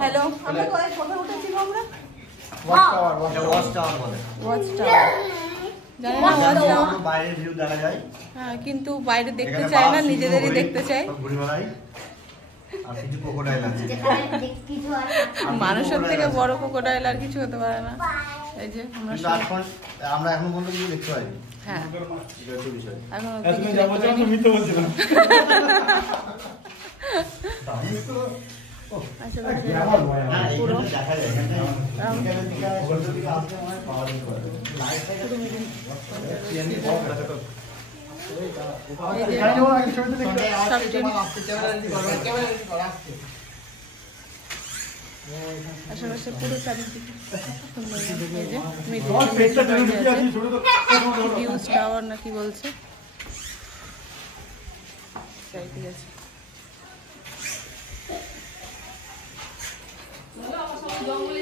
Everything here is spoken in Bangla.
হ্যালো, আমরা কোথায় উঠেছিল? আমরা ওয়াচ টাওয়ার জানি না, ওয়াচ টাওয়ার বাইরের ভিউ দেখা যায়। হ্যাঁ, কিন্তু বাইরে দেখতে চায় না, নিজেদেরই দেখতে চায়। মানুষের থেকে বড় ক্রোকোডাইল আর কিছু হতে পারে না। এই যে আমরা এখন পর্যন্ত কিছু দেখতে পাইনি। হ্যাঁ, এখন যাবো আমি মিথ্যে বলছিলাম। আশেপাশে পুরো চারিদিকে হিউজ টাওয়ার নাকি বলছে। ঠিক আছে, জঙ্গলে